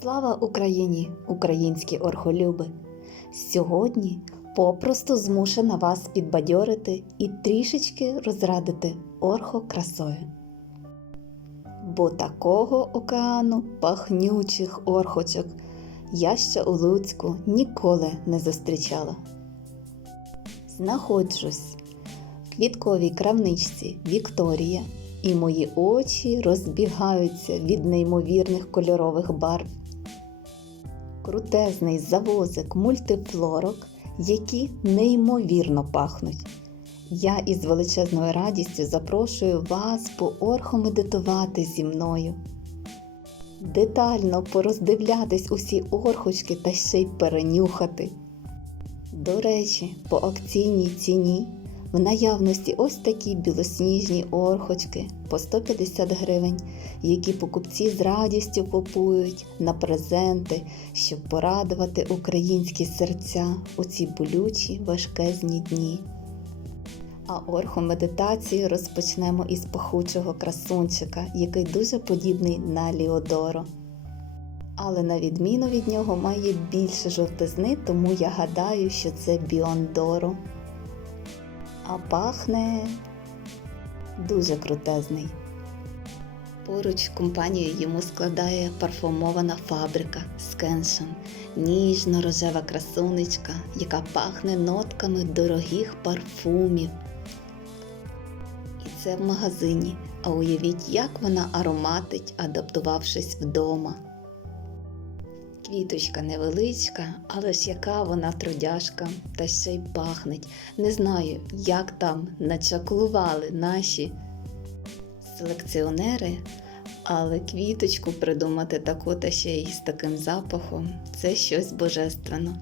Слава Україні, українські орхолюби! Сьогодні попросту змушена вас підбадьорити і трішечки розрадити орхокрасою. Бо такого океану пахнючих орхочок я ще у Луцьку ніколи не зустрічала. Знаходжусь в квітковій крамничці Вікторія, і мої очі розбігаються від неймовірних кольорових барв. Крутезний завозик мультифлорок, які неймовірно пахнуть. Я із величезною радістю запрошую вас поорхомедитувати зі мною. Детально пороздивлятись усі орхочки та ще й перенюхати. До речі, по акційній ціні в наявності ось такі білосніжні орхочки по 150 гривень, які покупці з радістю купують на презенти, щоб порадувати українські серця у ці болючі важкезні дні. А орхомедитацію розпочнемо із пахучого красунчика, який дуже подібний на Ліодоро. Але на відміну від нього має більше жовтизни, тому я гадаю, що це Біондоро. А пахне дуже крутезний. Поруч компанію йому складає парфумована фабрика Скеншен, ніжно-рожева красунечка, яка пахне нотками дорогих парфумів. І це в магазині. А уявіть, як вона ароматить, адаптувавшись вдома. Квіточка невеличка, але ж яка вона трудяжка, та ще й пахнеть. Не знаю, як там начаклували наші селекціонери, але квіточку придумати таку та ще й з таким запахом це щось божественно.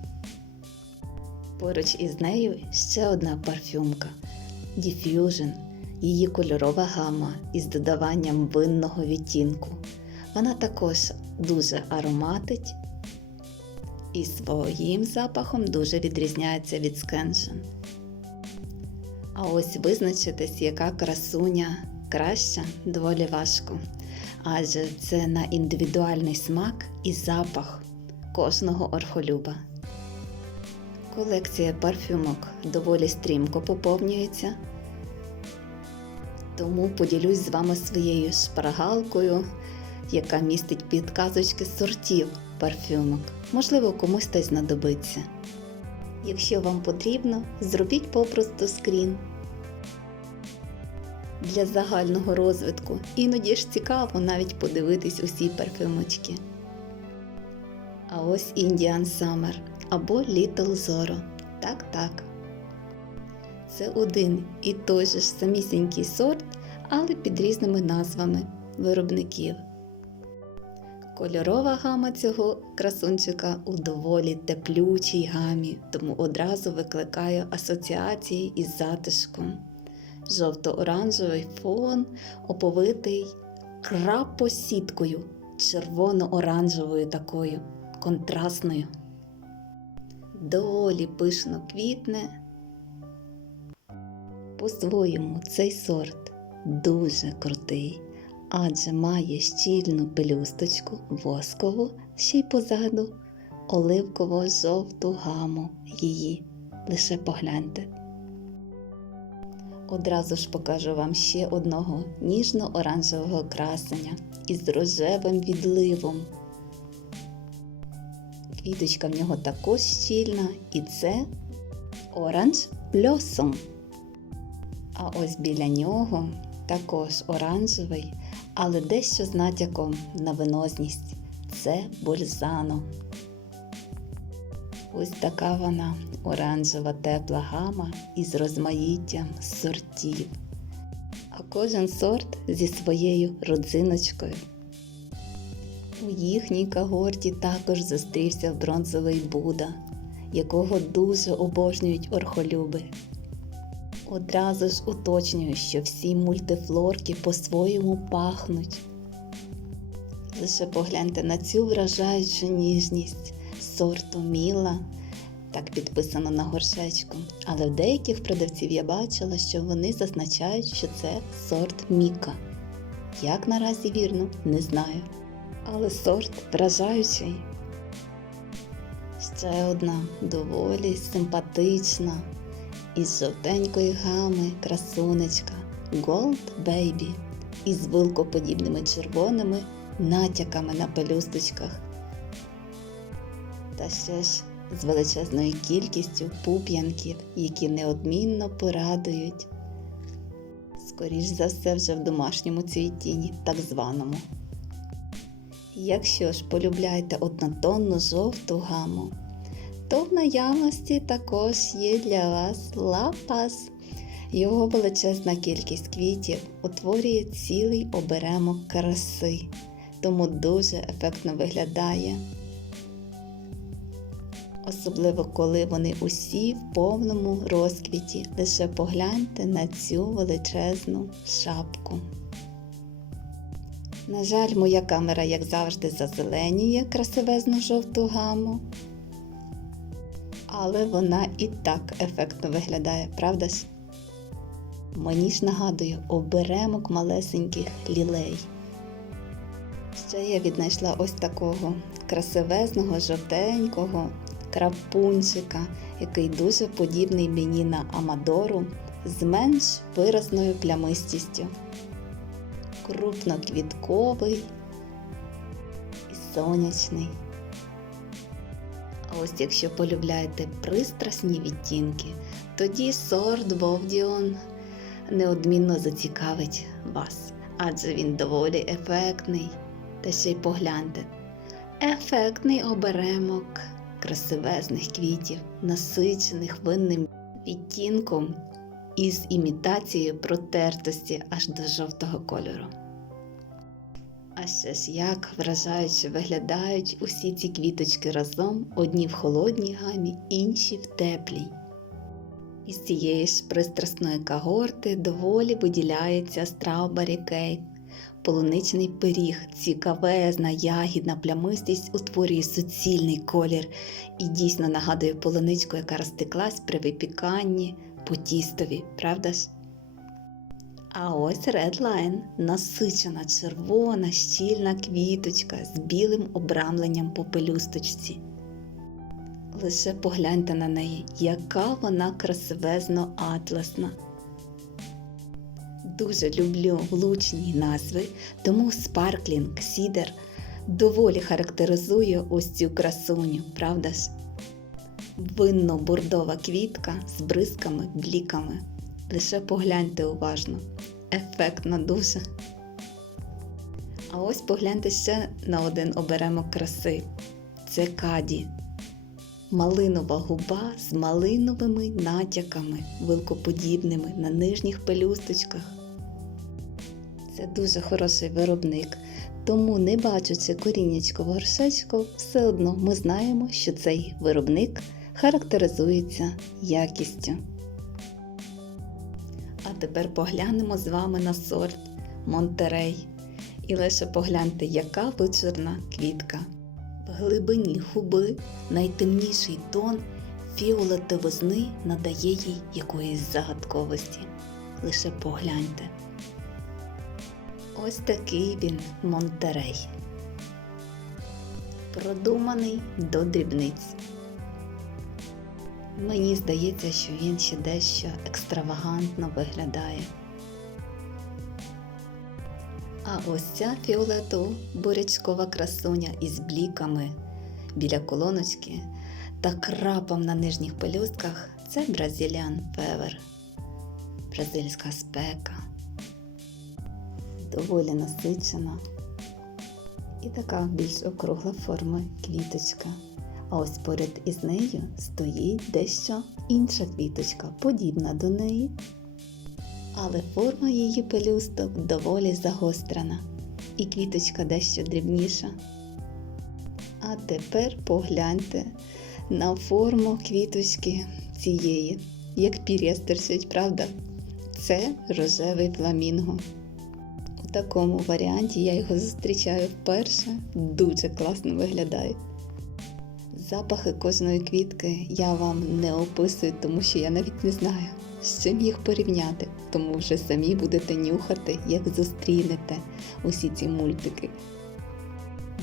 Поруч із нею ще одна парфюмка Diffusion, її кольорова гама із додаванням винного відтінку. Вона також дуже ароматить і своїм запахом дуже відрізняється від скеншен. А ось визначитись, яка красуня краща, доволі важко, адже це на індивідуальний смак і запах кожного орхолюба. Колекція парфюмок доволі стрімко поповнюється, тому поділюсь з вами своєю шпаргалкою, яка містить підказочки сортів парфюмок. Можливо, комусь та знадобиться. Якщо вам потрібно, зробіть попросту скрін. Для загального розвитку іноді ж цікаво навіть подивитись усі парфюмочки. А ось Indian Summer або Little Zorro. Так, так. Це один і той же ж самісінький сорт, але під різними назвами виробників. Кольорова гама цього красунчика у доволі теплючій гамі, тому одразу викликає асоціації із затишком. Жовто-оранжевий фон оповитий крапосіткою, червоно-оранжевою такою, контрастною. Доволі пишно квітне. По-своєму цей сорт дуже крутий адже має щільну пелюсточку воскову, ще й позаду оливково-жовту гаму її. Лише погляньте. Одразу ж покажу вам ще одного ніжно-оранжевого красення із рожевим відливом. Квіточка в нього також щільна, і це Orange Blossom. А ось біля нього також оранжевий, але дещо з натяком на винозність. Це бульзано. Ось така вона оранжева тепла гама із розмаїттям сортів. А кожен сорт зі своєю родзиночкою. У їхній когорті також зустрівся бронзовий Буда, якого дуже обожнюють орхолюби. Одразу ж уточнюю, що всі мультифлорки по-своєму пахнуть. Лише погляньте на цю вражаючу ніжність сорту Міла, так підписано на горшечку. Але в деяких продавців я бачила, що вони зазначають, що це сорт Міка. Як наразі вірно, не знаю. але сорт вражаючий. Ще одна доволі симпатична із жовтенької гами красунечка Gold Baby із вилкоподібними червоними натяками на пелюсточках. Та ще ж з величезною кількістю пуп'янків, які неодмінно порадують. Скоріш за все, вже в домашньому цвітінні, так званому. Якщо ж полюбляєте однотонну жовту гаму, то в наявності також є для вас лапас. Його величезна кількість квітів утворює цілий оберемок краси, тому дуже ефектно виглядає. Особливо коли вони усі в повному розквіті, лише погляньте на цю величезну шапку. На жаль, моя камера, як завжди, зазеленює красивезну жовту гаму. Але вона і так ефектно виглядає, правда ж? Мені ж нагадує оберемок малесеньких лілей. Ще я віднайшла ось такого красивезного жовтенького крапунчика, який дуже подібний мені на Амадору з менш виразною плямистістю крупноквітковий і сонячний. Ось якщо полюбляєте пристрасні відтінки, тоді сорт Вовдіон неодмінно зацікавить вас, адже він доволі ефектний. Та ще й погляньте. Ефектний оберемок красивезних квітів, насичених винним відтінком із імітацією протертості аж до жовтого кольору. А ще ж як вражаюче виглядають усі ці квіточки разом, одні в холодній гамі, інші в теплій. Із цієї ж пристрасної кагорти доволі виділяється Strawberry Cake. Полуничний пиріг, цікавезна, ягідна плямистість утворює суцільний колір і дійсно нагадує полуничку, яка розтеклась при випіканні по тістові, правда ж? А ось Red Line – насичена червона щільна квіточка з білим обрамленням по пелюсточці. Лише погляньте на неї, яка вона красивезно атласна. Дуже люблю влучні назви, тому Sparkling Cedar доволі характеризує ось цю красуню, правда ж? Винно-бурдова квітка з бризками, бліками. Лише погляньте уважно. Ефектно дуже. А ось погляньте ще на один оберемок краси. Це каді. Малинова губа з малиновими натяками, вилкоподібними на нижніх пелюсточках. Це дуже хороший виробник, тому, не бачучи коріннячко в все одно ми знаємо, що цей виробник характеризується якістю. Тепер поглянемо з вами на сорт Монтерей. І лише погляньте, яка вичорна квітка. В глибині губи найтемніший тон фіолетовизни надає їй якоїсь загадковості. Лише погляньте. Ось такий він Монтерей. Продуманий до дрібниць. Мені здається, що він ще дещо екстравагантно виглядає. А ось ця фіолетово бурячкова красуня із бліками біля колоночки та крапом на нижніх пелюстках це бразилян февер. Бразильська спека. Доволі насичена і така більш округла форма квіточка. А ось поряд із нею стоїть дещо інша квіточка, подібна до неї. Але форма її пелюсток доволі загострена, і квіточка дещо дрібніша. А тепер погляньте на форму квіточки цієї, як пір'я стерчить, правда? Це рожевий фламінго. У такому варіанті я його зустрічаю вперше, дуже класно виглядає. Запахи кожної квітки я вам не описую, тому що я навіть не знаю, з чим їх порівняти, тому вже самі будете нюхати, як зустрінете усі ці мультики.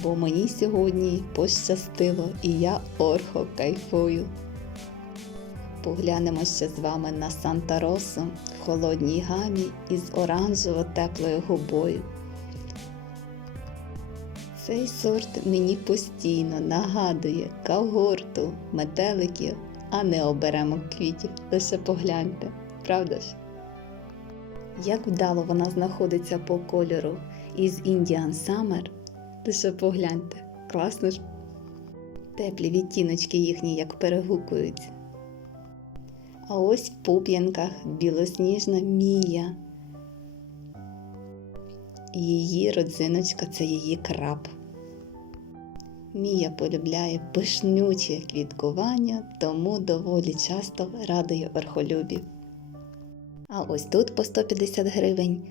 бо мені сьогодні пощастило і я орхо кайфую. Поглянемо ще з вами на Санта Росу в холодній гамі із оранжево-теплою губою. Цей сорт мені постійно нагадує кагорту, метеликів, а не оберемок квітів. Лише погляньте, правда ж? Як вдало вона знаходиться по кольору із Indian Summer, лише погляньте, класно ж. Теплі відтіночки їхні як перегукуються. А ось в пуп'янках білосніжна мія. Її родзиночка це її краб. Мія полюбляє пишнюче квіткування, тому доволі часто радує орхолюбів. А ось тут по 150 гривень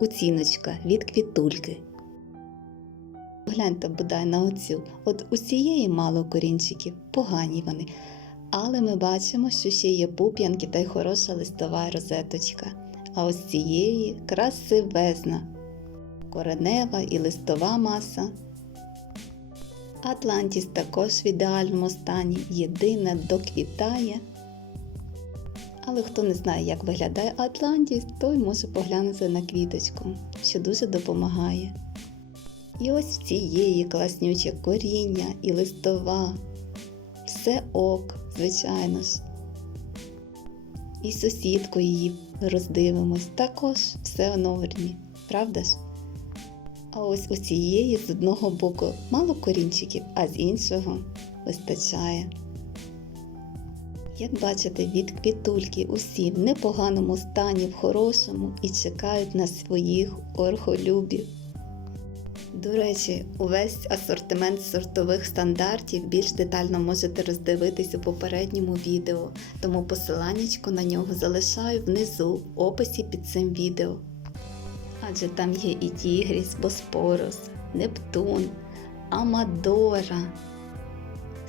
оціночка від квітульки. Гляньте бодай на оцю. От у цієї мало корінчиків, погані вони. Але ми бачимо, що ще є пуп'янки та й хороша листова розеточка. А ось цієї красивезна, коренева і листова маса. Атлантіс також в ідеальному стані, єдине доквітає. Але хто не знає, як виглядає Атлантіс, той може поглянути на квіточку, що дуже допомагає. І ось в цієї класнюче коріння і листова. Все ок, звичайно ж. І сусідку її роздивимось, також все в нормі, правда ж? А ось у цієї з одного боку мало корінчиків, а з іншого вистачає. Як бачите, від квітульки усі в непоганому стані, в хорошому і чекають на своїх орхолюбів. До речі, увесь асортимент сортових стандартів більш детально можете роздивитись у попередньому відео, тому посиланнячко на нього залишаю внизу в описі під цим відео. Адже там є і Тігріс, Боспорус, Нептун, Амадора,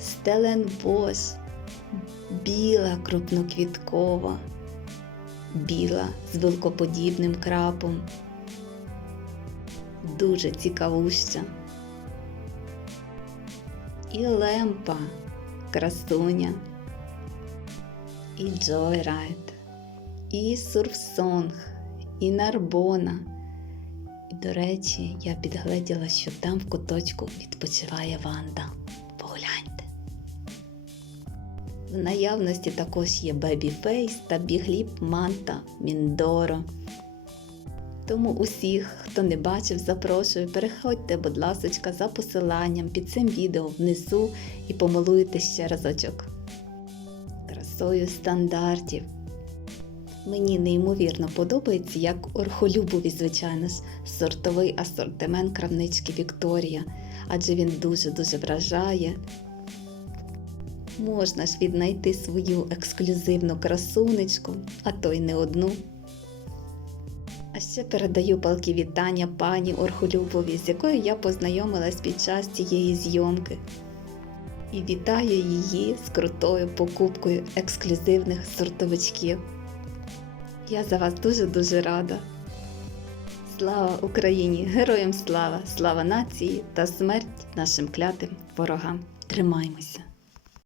Стеленбош, біла крупноквіткова, біла з вилкоподібним крапом. Дуже цікавуща. І лемпа, красуня, і Джойрайд, і Сурфсонг, і Нарбона. І, до речі, я підгледіла, що там в куточку відпочиває Ванда. Погляньте. В наявності також є Babyface та Бігліп Манта Міндоро. Тому усіх, хто не бачив, запрошую, переходьте, будь ласочка, за посиланням під цим відео внизу і помилуйте ще разочок. Красою стандартів. Мені неймовірно подобається, як орхолюбові, звичайно ж, сортовий асортимент крамнички Вікторія, адже він дуже-дуже вражає. Можна ж віднайти свою ексклюзивну красунечку, а то й не одну. А ще передаю палки вітання пані Орхолюбові, з якою я познайомилась під час цієї зйомки. І вітаю її з крутою покупкою ексклюзивних сортовичків. Я за вас дуже-дуже рада. Слава Україні! Героям слава! Слава нації та смерть нашим клятим ворогам! Тримаймося!